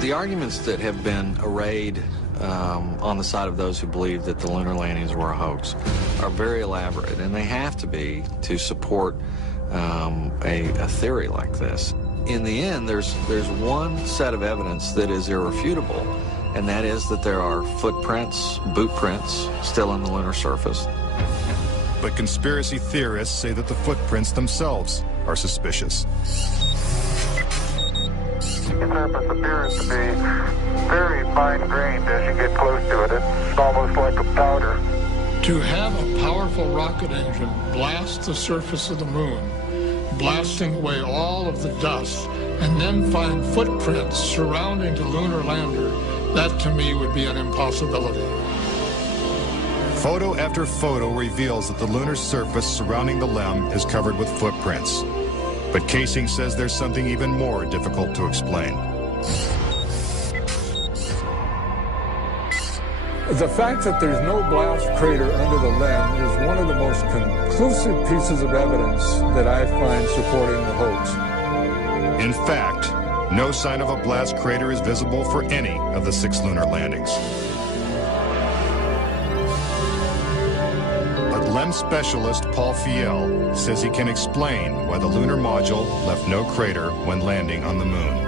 The arguments that have been arrayed on the side of those who believe that the lunar landings were a hoax are very elaborate, and they have to be to support a theory like this. In the end, there's one set of evidence that is irrefutable, and that is that there are footprints, boot prints, still on the lunar surface. But conspiracy theorists say that the footprints themselves are suspicious. The surface appears to be very fine-grained as you get close to it. It's almost like a powder. To have a powerful rocket engine blast the surface of the moon, blasting away all of the dust, and then find footprints surrounding the lunar lander, that to me would be an impossibility. Photo after photo reveals that the lunar surface surrounding the LEM is covered with footprints. But Casing says there's something even more difficult to explain. The fact that there's no blast crater under the LEM is one of the most conclusive pieces of evidence that I find supporting the hoax. In fact, no sign of a blast crater is visible for any of the 6 lunar landings. But LEM specialist Paul Fiel says he can explain why the lunar module left no crater when landing on the moon.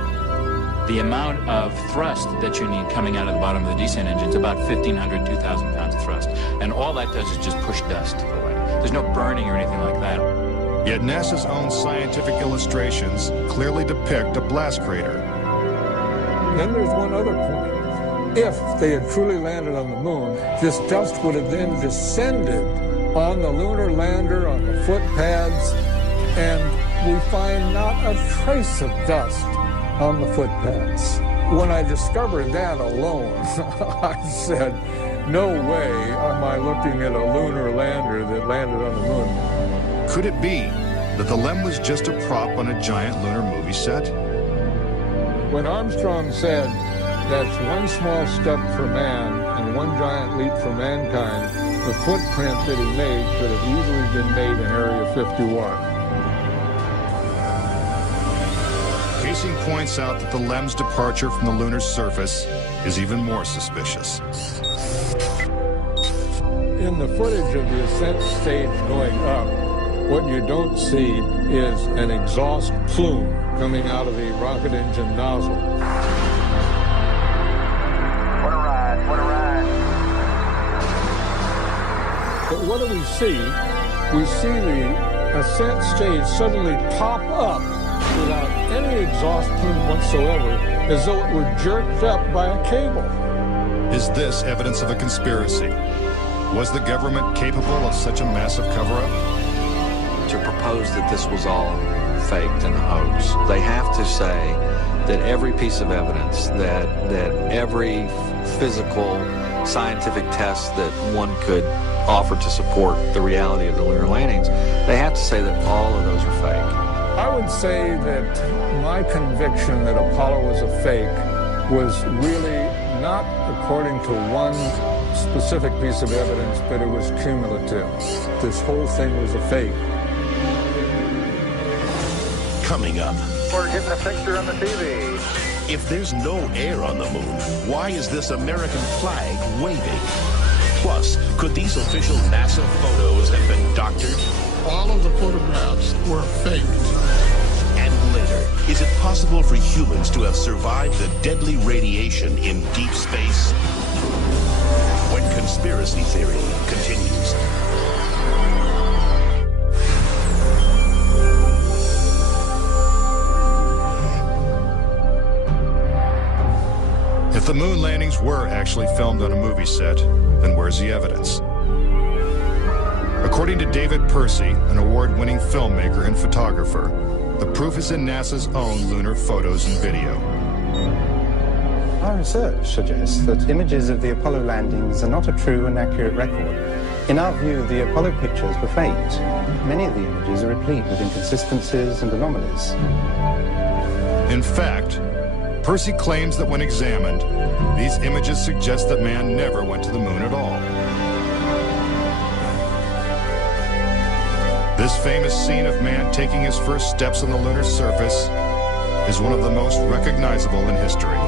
The amount of thrust that you need coming out of the bottom of the descent engine is about 1,500, 2,000 pounds of thrust. And all that does is just push dust away. There's no burning or anything like that. Yet NASA's own scientific illustrations clearly depict a blast crater. Then there's one other point. If they had truly landed on the moon, this dust would have then descended on the lunar lander, on the foot pads, and we find not a trace of dust on the foot pads. When I discovered that alone, I said, no way am I looking at a lunar lander that landed on the moon. Could it be that the LEM was just a prop on a giant lunar movie set? When Armstrong said, that's one small step for man and one giant leap for mankind, the footprint that he made could have easily been made in Area 51. Casing points out that the LEM's departure from the lunar surface is even more suspicious. In the footage of the ascent stage going up, what you don't see is an exhaust plume coming out of the rocket engine nozzle. What a ride, what a ride. But what do we see? We see the ascent stage suddenly pop up without any exhaust plume whatsoever, as though it were jerked up by a cable. Is this evidence of a conspiracy? Was the government capable of such a massive cover-up? To propose that this was all faked and a hoax, they have to say that every piece of evidence, that every physical, scientific test that one could offer to support the reality of the lunar landings, they have to say that all of those are fake. I would say that my conviction that Apollo was a fake was really not according to one specific piece of evidence, but it was cumulative. This whole thing was a fake. Coming up. We're getting a picture on the TV. If there's no air on the moon, why is this American flag waving? Plus, could these official NASA photos have been doctored? All of the photographs were faked. And later, is it possible for humans to have survived the deadly radiation in deep space? When conspiracy theory continues. If the moon landings were actually filmed on a movie set, then where's the evidence? According to David Percy, an award-winning filmmaker and photographer, the proof is in NASA's own lunar photos and video. Our research suggests that images of the Apollo landings are not a true and accurate record. In our view, the Apollo pictures were faked. Many of the images are replete with inconsistencies and anomalies. In fact, Percy claims that when examined, these images suggest that man never went to the moon at all. This famous scene of man taking his first steps on the lunar surface is one of the most recognizable in history.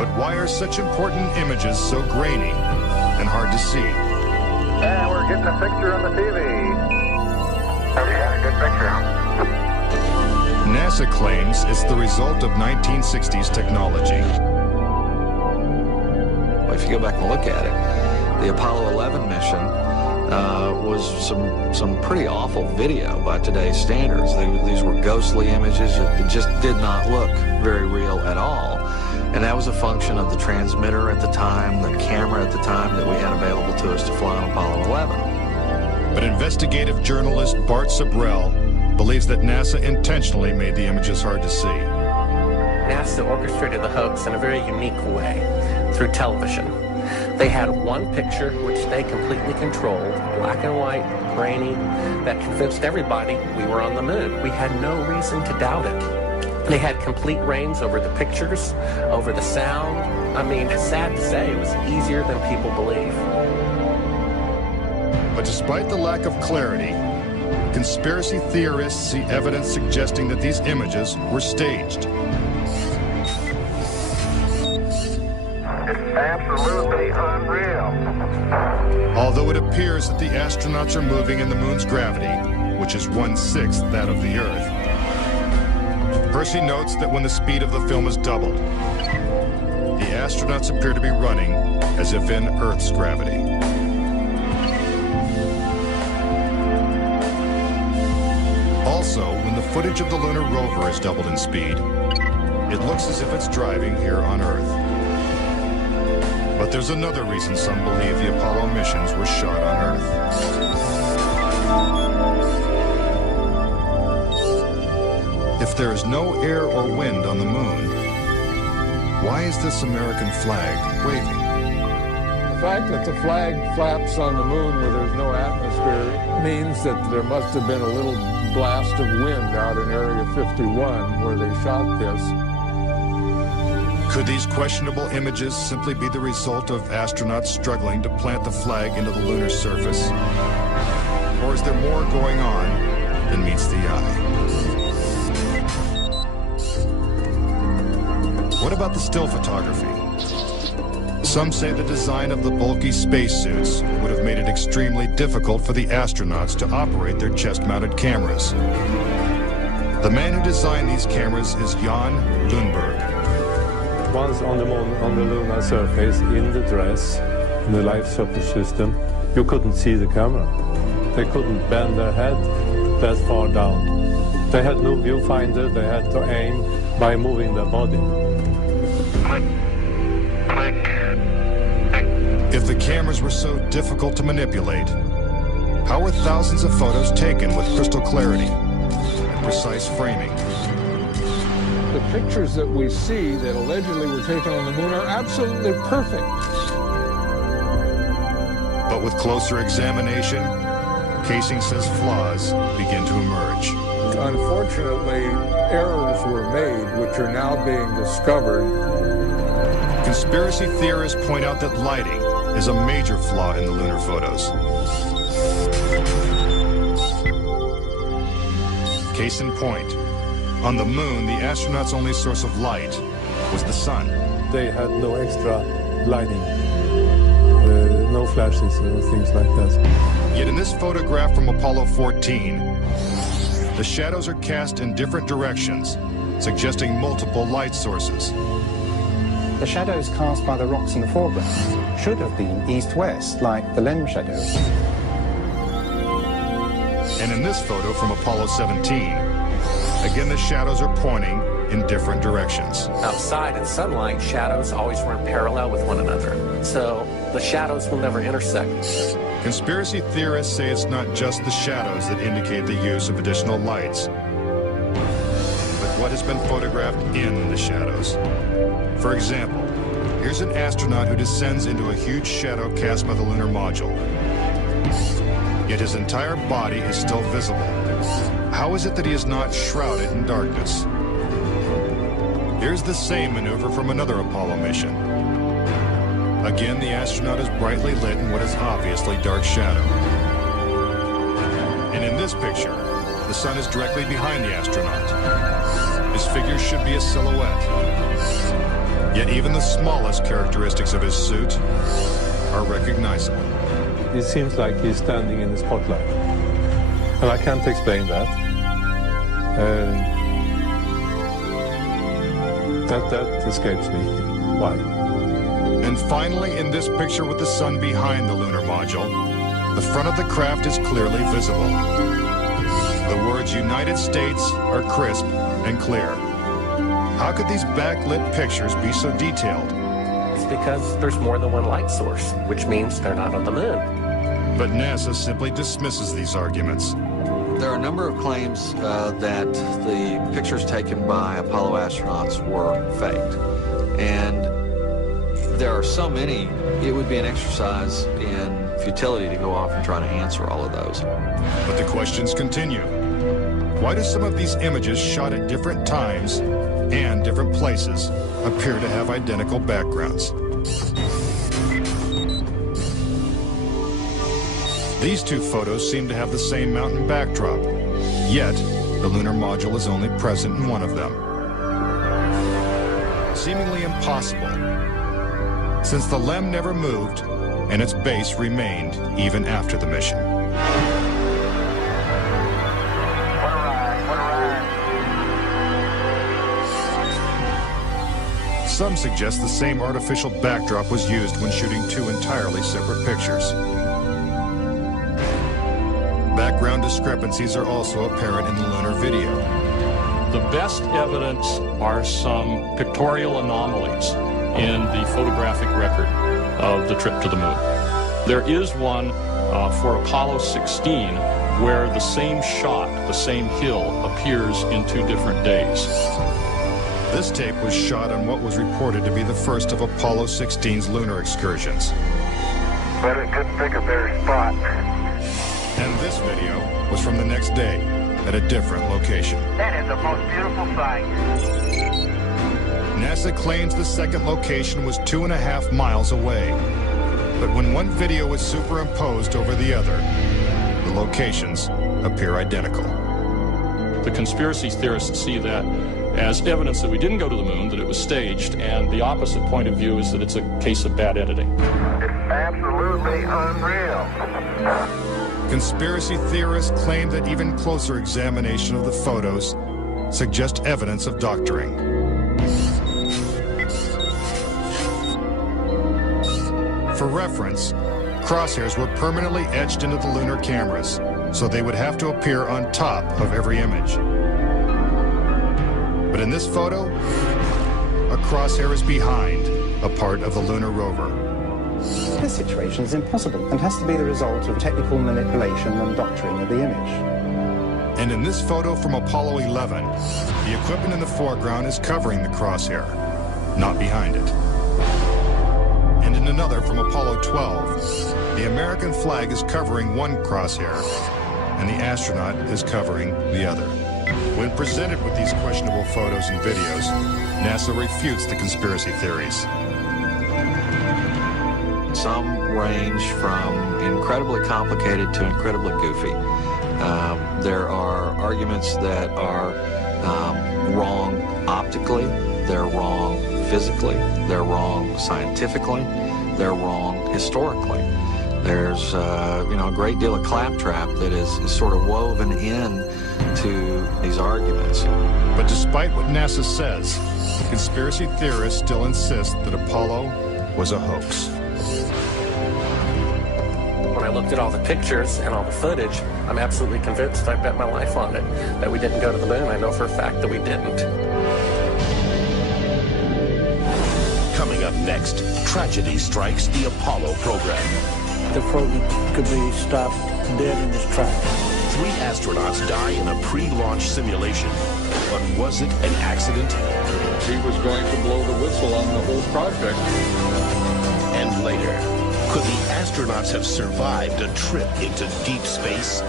But why are such important images so grainy and hard to see? And we're getting a picture on the TV. Oh, yeah, good picture. NASA claims it's the result of 1960s technology. If you go back and look at it, the Apollo 11 mission was some pretty awful video by today's standards. These were ghostly images. It just did not look very real at all. And that was a function of the transmitter at the time, the camera at the time that we had available to us to fly on Apollo 11. But investigative journalist Bart Sabrell believes that NASA intentionally made the images hard to see. NASA orchestrated the hoax in a very unique way through television. They had one picture which they completely controlled, black and white, grainy, that convinced everybody we were on the moon. We had no reason to doubt it. They had complete reins over the pictures, over the sound. I mean, it's sad to say, it was easier than people believe. But despite the lack of clarity, conspiracy theorists see evidence suggesting that these images were staged. It's absolutely unreal. Although it appears that the astronauts are moving in the moon's gravity, which is 1/6 that of the Earth, Percy notes that when the speed of the film is doubled, the astronauts appear to be running as if in Earth's gravity. Also, when the footage of the lunar rover is doubled in speed, it looks as if it's driving here on Earth. But there's another reason some believe the Apollo missions were shot on Earth. If there is no air or wind on the moon, why is this American flag waving? The fact that the flag flaps on the moon where there's no atmosphere means that there must have been a little blast of wind out in Area 51 where they shot this. Could these questionable images simply be the result of astronauts struggling to plant the flag into the lunar surface? Or is there more going on than meets the eye? What about the still photography? Some say the design of the bulky spacesuits would have made it extremely difficult for the astronauts to operate their chest-mounted cameras. The man who designed these cameras is Jan Lundberg. Once on the moon, on the lunar surface, in the dress, in the life support system, you couldn't see the camera. They couldn't bend their head that far down. They had no viewfinder, they had to aim by moving their body. If the cameras were so difficult to manipulate, how were thousands of photos taken with crystal clarity and precise framing? The pictures that we see that allegedly were taken on the moon are absolutely perfect. But with closer examination, casing says flaws begin to emerge. Unfortunately, errors were made which are now being discovered. Conspiracy theorists point out that lighting is a major flaw in the lunar photos. Case in point, on the moon, the astronauts' only source of light was the sun. They had no extra lighting, no flashes or things like that. Yet in this photograph from Apollo 14, the shadows are cast in different directions, suggesting multiple light sources. The shadows cast by the rocks in the foreground should have been east-west, like the lens shadows. And in this photo from Apollo 17, again the shadows are pointing in different directions. Outside in sunlight, shadows always run parallel with one another. So the shadows will never intersect. Conspiracy theorists say it's not just the shadows that indicate the use of additional lights, but what has been photographed in the shadows. For example, here's an astronaut who descends into a huge shadow cast by the lunar module. Yet his entire body is still visible. How is it that he is not shrouded in darkness? Here's the same maneuver from another Apollo mission. Again, the astronaut is brightly lit in what is obviously dark shadow. And in this picture, the sun is directly behind the astronaut. His figure should be a silhouette. Yet even the smallest characteristics of his suit are recognizable. It seems like he's standing in the spotlight. And I can't explain that. That escapes me. Why? And finally, in this picture with the sun behind the lunar module, the front of the craft is clearly visible. The words United States are crisp and clear. How could these backlit pictures be so detailed? It's because there's more than one light source, which means they're not on the moon. But NASA simply dismisses these arguments. There are a number of claims that the pictures taken by Apollo astronauts were faked. And there are so many, it would be an exercise in futility to go off and try to answer all of those. But the questions continue. Why do some of these images shot at different times and different places appear to have identical backgrounds? These two photos seem to have the same mountain backdrop, yet the lunar module is only present in one of them. Seemingly impossible, since the LEM never moved and its base remained even after the mission. What a ride. Some suggest the same artificial backdrop was used when shooting two entirely separate pictures. Background discrepancies are also apparent in the lunar video. The best evidence are some pictorial anomalies in the photographic record of the trip to the moon. There is one for Apollo 16 where the same shot, the same hill, appears in 2 different days. This tape was shot on what was reported to be the first of Apollo 16's lunar excursions. But it couldn't pick a better spot. And this video was from the next day at a different location. That is the most beautiful sight. NASA claims the second location was 2.5 miles away. But when one video is superimposed over the other, the locations appear identical. The conspiracy theorists see that as evidence that we didn't go to the moon, that it was staged, and the opposite point of view is that it's a case of bad editing. It's absolutely unreal. Conspiracy theorists claim that even closer examination of the photos suggest evidence of doctoring. For reference, crosshairs were permanently etched into the lunar cameras, so they would have to appear on top of every image. But in this photo, a crosshair is behind a part of the lunar rover. This situation is impossible and has to be the result of technical manipulation and doctoring of the image. And in this photo from Apollo 11, the equipment in the foreground is covering the crosshair, not behind it. And in another from Apollo 12, the American flag is covering one crosshair, and the astronaut is covering the other. When presented with these questionable photos and videos, NASA refutes the conspiracy theories. Some range from incredibly complicated to incredibly goofy. There are arguments that are wrong optically, they're wrong physically, they're wrong scientifically, they're wrong historically. There's a great deal of claptrap that is sort of woven in to these arguments. But despite what NASA says, conspiracy theorists still insist that Apollo was a hoax. When I looked at all the pictures and all the footage, I'm absolutely convinced, I bet my life on it, that we didn't go to the moon. I know for a fact that we didn't. Coming up next, tragedy strikes the Apollo program. The program could be stopped dead in its tracks. 3 astronauts die in a pre-launch simulation. But was it an accident? He was going to blow the whistle on the whole project. And later, could the astronauts have survived a trip into deep space?